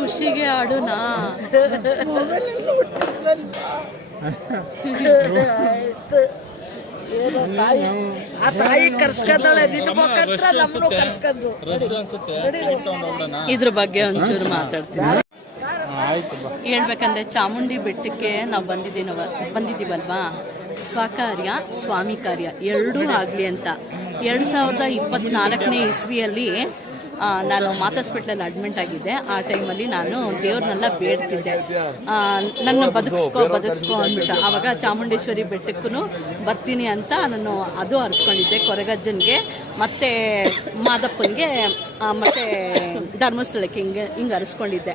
ಖುಷಿಗೆ ಆಡೋಣ. ಆ ತಾಯಿ ಕರ್ಸ್ಕೊಂಡಳೆ ನಮ್ಮನ್ನು ಕರ್ಸ್ಕೊಂಡು ಇದ್ರ ಬಗ್ಗೆ ಒಂಚೂರು ಮಾತಾಡ್ತೀನಿ. ಹೇಳ್ಬೇಕಂದ್ರೆ ಚಾಮುಂಡಿ ಬೆಟ್ಟಕ್ಕೆ ನಾವು ಬಂದಿದ್ದೀವಲ್ವಾ, ಸ್ವಕಾರ್ಯ ಸ್ವಾಮಿ ಕಾರ್ಯ ಎರಡೂ ಆಗಲಿ ಅಂತ 2024ನೇ ಇಸ್ವಿಯಲ್ಲಿ ನಾನು ಮಾತಾಸ್ಪಿಟ್ಲಲ್ಲಿ ಅಡ್ಮಿಂಟ್ ಆಗಿದ್ದೆ. ಆ ಟೈಮಲ್ಲಿ ನಾನು ದೇವ್ರನ್ನೆಲ್ಲ ಬೇಡ್ತಿದ್ದೆ, ನನ್ನ ಬದುಕಿಸ್ಕೊ ಅಂದ್ಬಿಟ್ಟು. ಆವಾಗ ಚಾಮುಂಡೇಶ್ವರಿ ಬೆಟ್ಟಕ್ಕೂ ಬರ್ತೀನಿ ಅಂತ ನಾನು ಅದು ಹರಿಸ್ಕೊಂಡಿದ್ದೆ, ಕೊರಗಜ್ಜನಿಗೆ ಮತ್ತು ಮಾದಪ್ಪನಿಗೆ ಮತ್ತು ಧರ್ಮಸ್ಥಳಕ್ಕೆ ಹಿಂಗೆ ಹರಿಸ್ಕೊಂಡಿದ್ದೆ.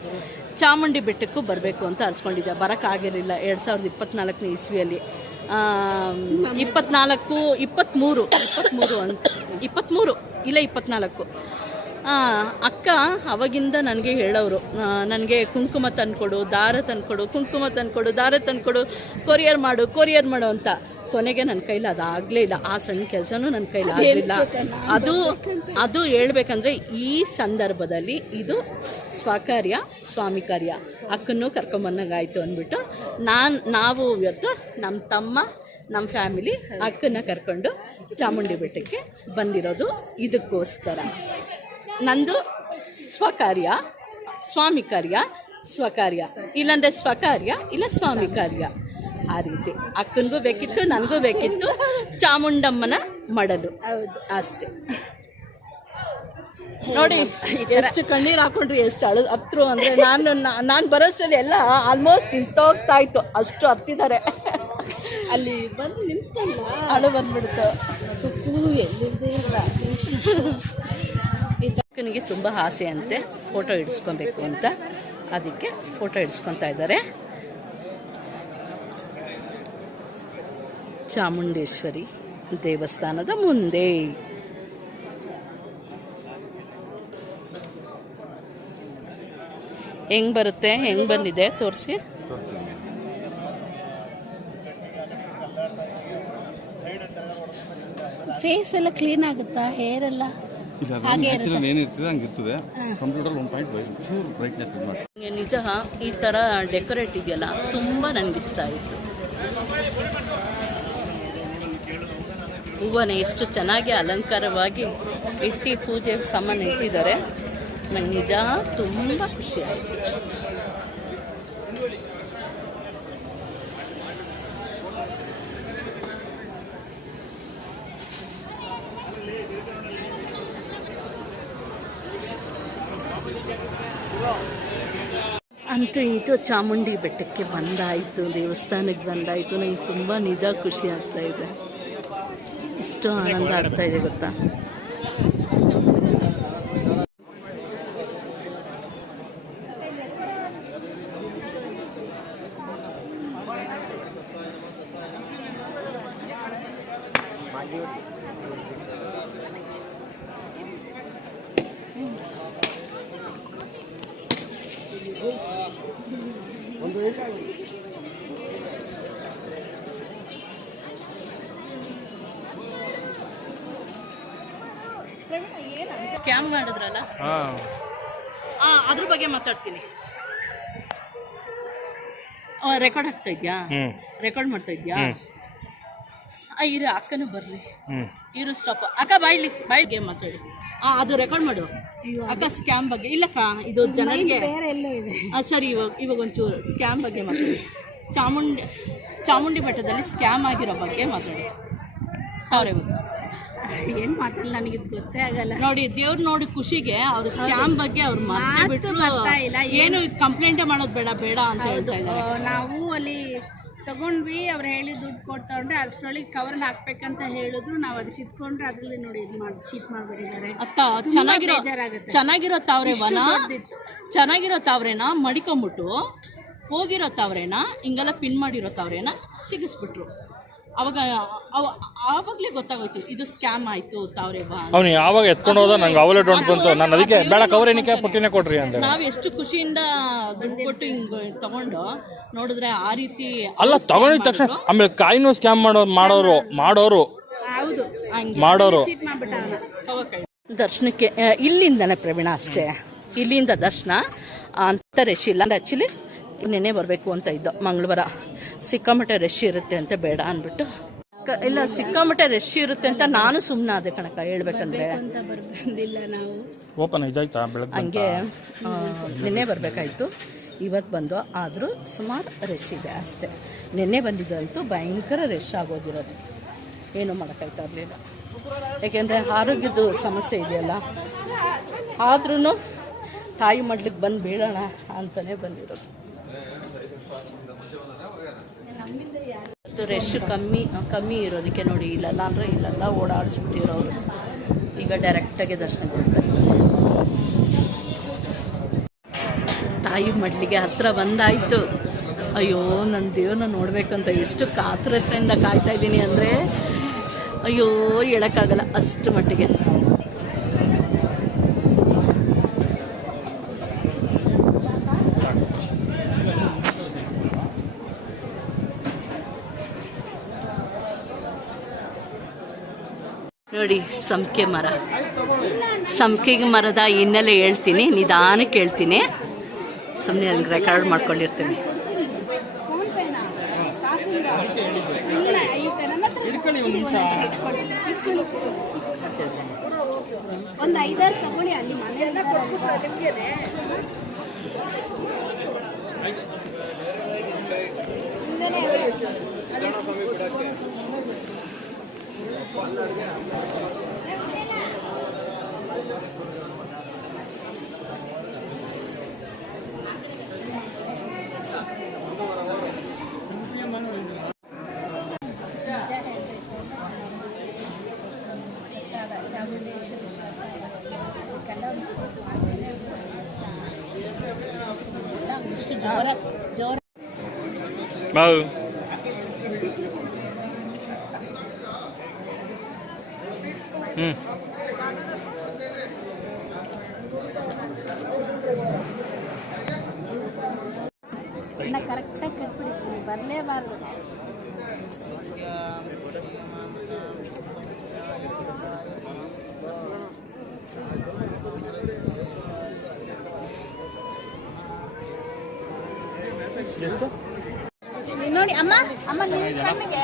ಚಾಮುಂಡಿ ಬೆಟ್ಟಕ್ಕೂ ಬರಬೇಕು ಅಂತ ಹರಿಸ್ಕೊಂಡಿದ್ದೆ. ಬರೋಕ್ಕಾಗಿರಲಿಲ್ಲ 2024ನೇ ಇಸ್ವಿಯಲ್ಲಿ. 24 ಅಕ್ಕ ಅವಾಗಿಂದ ನನಗೆ ಹೇಳೋರು, ನನಗೆ ಕುಂಕುಮ ತಂದ್ಕೊಡು, ದಾರ ತಂದ್ಕೊಡು, ಕೊರಿಯರ್ ಮಾಡು ಅಂತ. ಕೊನೆಗೆ ನನ್ನ ಕೈಲಿ ಅದಾಗಲೇ ಇಲ್ಲ. ಆ ಸಣ್ಣ ಕೆಲಸನೂ ನನ್ನ ಕೈಲಿ ಆಗಲಿಲ್ಲ. ಅದು ಹೇಳ್ಬೇಕಂದ್ರೆ ಈ ಸಂದರ್ಭದಲ್ಲಿ ಇದು ಸ್ವಕಾರ್ಯ ಸ್ವಾಮಿ ಕಾರ್ಯ. ಅಕ್ಕನ್ನೂ ಕರ್ಕೊಂಬಂದಂಗಾಯಿತು ಅಂದ್ಬಿಟ್ಟು ನಾವು ಇವತ್ತು ನಮ್ಮ ತಮ್ಮ ನಮ್ಮ ಫ್ಯಾಮಿಲಿ ಅಕ್ಕನ್ನ ಕರ್ಕೊಂಡು ಚಾಮುಂಡಿ ಬೆಟ್ಟಕ್ಕೆ ಬಂದಿರೋದು ಇದಕ್ಕೋಸ್ಕರ. ನಂದು ಸ್ವಕಾರ್ಯ ಸ್ವಾಮಿ ಕಾರ್ಯ, ಸ್ವಕಾರ್ಯ ಇಲ್ಲಾಂದರೆ ಸ್ವಕಾರ್ಯ ಇಲ್ಲ ಸ್ವಾಮಿ ಕಾರ್ಯ. ಆ ರೀತಿ ಅಕ್ಕನಿಗೂ ಬೇಕಿತ್ತು, ನನಗೂ ಬೇಕಿತ್ತು ಚಾಮುಂಡಮ್ಮನ ಮಡಲು. ಅಷ್ಟೇ. ನೋಡಿ ಎಷ್ಟು ಕಣ್ಣೀರು ಹಾಕೊಂಡ್ರಿ, ಎಷ್ಟು ಹತ್ರು ಅಂದರೆ ನಾನು ಬರೋಷ್ಟರಲ್ಲಿ ಎಲ್ಲ ಆಲ್ಮೋಸ್ಟ್ ನಿಂತೋಗ್ತಾ ಇತ್ತು, ಅಷ್ಟು ಹತ್ತಿದ್ದಾರೆ. ಅಲ್ಲಿ ಬಂದು ನಿಂತಲ್ಲ ಅಳು ಬಂದ್ಬಿಡ್ತು. ಅಕ್ಕನಿಗೆ ತುಂಬ ಆಸೆ ಅಂತೆ ಫೋಟೋ ಹಿಡಿಸ್ಕೊಬೇಕು ಅಂತ, ಅದಕ್ಕೆ ಫೋಟೋ ಹಿಡಿಸ್ಕೊತಾ ಇದ್ದಾರೆ. ಚಾಮುಂಡೇಶ್ವರಿ ದೇವಸ್ಥಾನದ ಮುಂದೆ ಹೆಂಗೆ ಬರುತ್ತೆ, ಹೆಂಗೆ ಬಂದಿದೆ ತೋರಿಸಿ. ಫೇಸ್ ಎಲ್ಲ ಕ್ಲೀನ್ ಆಗುತ್ತಾ, ಹೇರ್ ಎಲ್ಲ ನಿಜ ಈ ಥರ ಡೆಕೋರೇಟ್ ಇದೆಯಲ್ಲ ತುಂಬ ನನಗಿಷ್ಟ ಆಯಿತು. ಹೂವನ್ನ ಎಷ್ಟು ಚೆನ್ನಾಗಿ ಅಲಂಕಾರವಾಗಿ ಇಟ್ಟು ಪೂಜೆ ಸಾಮಾನು ಇಟ್ಟಿದ್ದಾರೆ. ನಂಗೆ ನಿಜ ತುಂಬ ಖುಷಿ ಆಯಿತು. ಅಂತೂ ಇಂತೂ ಚಾಮುಂಡಿ ಬೆಟ್ಟಕ್ಕೆ ಬಂದಾಯಿತು, ದೇವಸ್ಥಾನಕ್ಕೆ ಬಂದಾಯಿತು. ನಂಗೆ ತುಂಬ ನಿಜ ಖುಷಿ ಆಗ್ತಾಯಿದೆ, ಎಷ್ಟು ಆನಂದ ಆಗ್ತಾಯಿದೆ ಗೊತ್ತಾ. ಸ್ಕ್ಯಾಮ್ ಮಾಡಿದ್ರಲ್ಲ, ಅದ್ರ ಬಗ್ಗೆ ಮಾತಾಡ್ತೀನಿ. ರೆಕಾರ್ಡ್ ಆಗ್ತಾ ಇದೆಯಾ? ರೆಕಾರ್ಡ್ ಮಾಡ್ತಾ ಇದೆಯಾ? ಇರು, ಅಕ್ಕನೂ ಬರ್ಲಿ. ಇರು, ಸ್ಟಾಪ್. ಅಕ್ಕ ಬಾಯಿಗೆ ಮಾತಾಡಿ. ಅದು ರೆಕಾರ್ಡ್ ಮಾಡು ಅಕ್ಕ. ಸ್ಕ್ಯಾಮ್ ಬಗ್ಗೆ ಇಲ್ಲಕ್ಕ, ಇದು ಜನರಿಗೆ ಸರಿ. ಇವಾಗ ಒಂಚೂರು ಸ್ಕ್ಯಾಮ್ ಬಗ್ಗೆ ಮಾತಾಡಿ. ಚಾಮುಂಡಿ ಬೆಟ್ಟದಲ್ಲಿ ಸ್ಕ್ಯಾಮ್ ಆಗಿರೋ ಬಗ್ಗೆ ಮಾತಾಡಿ. ಏನು ಮಾತಾಡಲ್ಲ, ನನಗೆ ಗೊತ್ತೇ ಆಗಲ್ಲ. ನೋಡಿ, ದೇವ್ರು ನೋಡಿ ಖುಷಿಗೆ ಅವ್ರ ಸ್ಕ್ಯಾಮ್ ಬಗ್ಗೆ ಅವ್ರು ಮಾತಾಡ್ಬಿಟ್ಟು ಏನು ಕಂಪ್ಲೇಂಟೇ ಮಾಡೋದು ಬೇಡ ಅಂತ ಹೇಳ್ತಾ ಇದ್ದಾರೆ. ನಾವು ಅಲ್ಲಿ ತಗೊಂಡ್ವಿ, ಅವ್ರು ಹೇಳಿ ದುಡ್ಡು ಕೊಡ್ತಗೊಂಡ್ರೆ ಅಷ್ಟರೊಳಗೆ ಕವರ್ಲ್ಲಿ ಹಾಕ್ಬೇಕಂತ ಹೇಳಿದ್ರು. ನಾವು ಅದಕ್ಕೆ ಇಟ್ಕೊಂಡ್ರೆ ಅದರಲ್ಲಿ ನೋಡಿ ಇದು ಮಾಡಿ ಚೀಟ್ ಮಾಡಿಬಿಟ್ಟಿದ್ದಾರೆ. ಅಕ್ಕ ಚೆನ್ನಾಗಿರೋ ತಾವ್ರೇನ ಮಡಿಕೊಂಬಿಟ್ಟು ಹೋಗಿರೋ ತಾವ್ರೇನ ಹಿಂಗೆಲ್ಲ ಪಿನ್ ಮಾಡಿರೋ ತಾವ್ರೇನ ಸಿಗಿಸ್ಬಿಟ್ರು. ಆವಾಗಲೇ ಗೊತ್ತಾಗೋಯ್ತು ಇದು ಸ್ಕ್ಯಾಮ್ ಆಯಿತು. ತಾವ್ರೆ ಅವನು ಯಾವಾಗ ಎತ್ಕೊಂಡು ಹೋದ ನಂಗೆ ಅವಲೇ ಡೌಟ್ ಬಂತು. ನಾನು ಅದಕ್ಕೆ ಬೇಡ ಕವರೇನಿಕೆ ಪುಟ್ಟಿನೇ ಕೊಡ್ರಿ ಅಂತ. ನಾವು ಎಷ್ಟು ಖುಷಿಯಿಂದ ದುಡ್ಡು ಕೊಟ್ಟು ಹಿಂಗೆ ತಗೊಂಡು ನೋಡಿದ್ರೆ ಆ ರೀತಿ ಅಲ್ಲ, ತಗೊಂಡಿದ ತಕ್ಷಣ ಆಮೇಲೆ ಕಾಯಿನೂ ಸ್ಕ್ಯಾಮ್ ಮಾಡೋರು ದರ್ಶನಕ್ಕೆ ಇಲ್ಲಿಂದನೇ ಪ್ರವೀಣ ಅಷ್ಟೇ. ಇಲ್ಲಿಂದ ದರ್ಶನ ಅಂತ ರಶ್ ಇಲ್ಲ. ಆ್ಯಕ್ಚುಲಿ ನೆನ್ನೆ ಬರಬೇಕು ಅಂತ ಇದ್ದೋ, ಮಂಗಳವಾರ ಸಿಕ್ಕಾಮಟ್ಟೆ ರಶ್ ಇರುತ್ತೆ ಅಂತ ಬೇಡ ಅಂದ್ಬಿಟ್ಟು ಇಲ್ಲ, ಸಿಕ್ಕಾಮಟ್ಟೆ ರಶ್ ಇರುತ್ತೆ ಅಂತ ನಾನು ಸುಮ್ಮನೆ ಅದೇ ಕಣಕ್ಕ ಹೇಳ್ಬೇಕಂದ್ರೆ. ಅಂತ ಬಂದಿಲ್ಲ ನಾವು. ಓಪನ್ ಇದಾಯ್ತಾ ಬೆಳಗ್ಗೆ? ಹಂಗೆ ನಿನ್ನೆ ಬರಬೇಕಾಯ್ತು, ಇವತ್ತು ಬಂದು. ಆದರೂ ಸುಮಾರು ರಶ್ ಇದೆ ಅಷ್ಟೇ. ನಿನ್ನೆ ಬಂದಿದ್ದಂತೂ ಭಯಂಕರ ರಶ್ ಆಗೋದಿರೋದು, ಏನೂ ಮಾಡೋಕ್ಕಾಯ್ತಾ ಇರಲಿಲ್ಲ. ಯಾಕೆಂದರೆ ಆರೋಗ್ಯದ ಸಮಸ್ಯೆ ಇದೆಯಲ್ಲ. ಆದ್ರೂ ತಾಯಿ ಮಡ್ಲಿಕ್ಕೆ ಬಂದು ಬೀಳೋಣ ಅಂತಲೇ ಬಂದಿರೋದು. ರಶ್ ಕಮ್ಮಿ ಇರೋದಕ್ಕೆ ನೋಡಿ, ಇಲ್ಲೆಲ್ಲ ಅಂದರೆ ಇಲ್ಲೆಲ್ಲ ಓಡಾಡಿಸ್ಬಿಟ್ಟಿರೋರು. ಈಗ ಡೈರೆಕ್ಟಾಗಿ ದರ್ಶನ ಕೊಡ್ತಾರೆ. ತಾಯಿ ಮಡ್ಲಿಗೆ ಹತ್ರ ಬಂದಾಯಿತು. ಅಯ್ಯೋ ನನ್ನ ದೇವ್ರನ್ನ ನೋಡಬೇಕಂತ ಎಷ್ಟು ಕಾತುರತೆಯಿಂದ ಕಾಯ್ತಾ ಇದ್ದೀನಿ ಅಂದರೆ ಅಯ್ಯೋ ಹೇಳೋಕ್ಕಾಗಲ್ಲ ಅಷ್ಟು ಮಟ್ಟಿಗೆ. ನೋಡಿ ಸಂಪಿಗೆ ಮರ, ಸಂಪಿಗೆ ಮರದ ಹಿನ್ನೆಲೆ ಹೇಳ್ತೀನಿ, ನಿಧಾನಕ್ಕೆ ಹೇಳ್ತೀನಿ, ಸುಮ್ಮನೆ ನನಗೆ ರೆಕಾರ್ಡ್ ಮಾಡ್ಕೊಂಡಿರ್ತೀನಿ. ಒಂದು 5-6 ತಗೊಳ್ಳಿ, ಅಲ್ಲಿ ಮನೆಯೆಲ್ಲ ಜೋರ ಬಾವು ಕರೆಕ್ಟಾಗಿ ಕಟ್ಬಿಡ್ತೀನಿ, ಬರಲೇಬಾರ್ದು. ನೋಡಿ ಅಮ್ಮ, ಅಮ್ಮ ನಿಮ್ಮ ಕಣ್ಣಿಗೆ,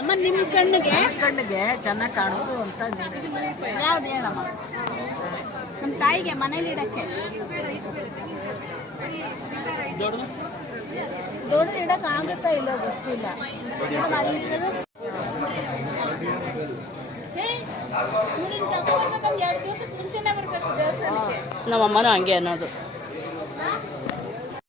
ಅಮ್ಮ ನಿಮ್ಮ ಕಣ್ಣಿಗೆ ಚೆನ್ನಾಗಿ ಕಾಣೋದು ಅಂತ ಯಾವ್ದು ಹೇಳಮ್ಮ? ನಮ್ಮ ತಾಯಿಗೆ ಮನೇಲಿ ಇಡಕ್ಕೆ ದೊಡ್ಡದು ಇಡಕ್ಕೆ ಆಗುತ್ತಾ ಇಲ್ಲ ಗೊತ್ತಿಲ್ಲ. ಕರ್ಕೊಂಡ್ಬರ್ಬೇಕಂದ್ರೆ 2 ದಿವಸಕ್ಕೆ ಮುಂಚೆನೇ ಬರಬೇಕು ದೇವಸ್ಥಾನಕ್ಕೆ. ನಮ್ಮಮ್ಮನೂ ಹಂಗೆ ಅನ್ನೋದು.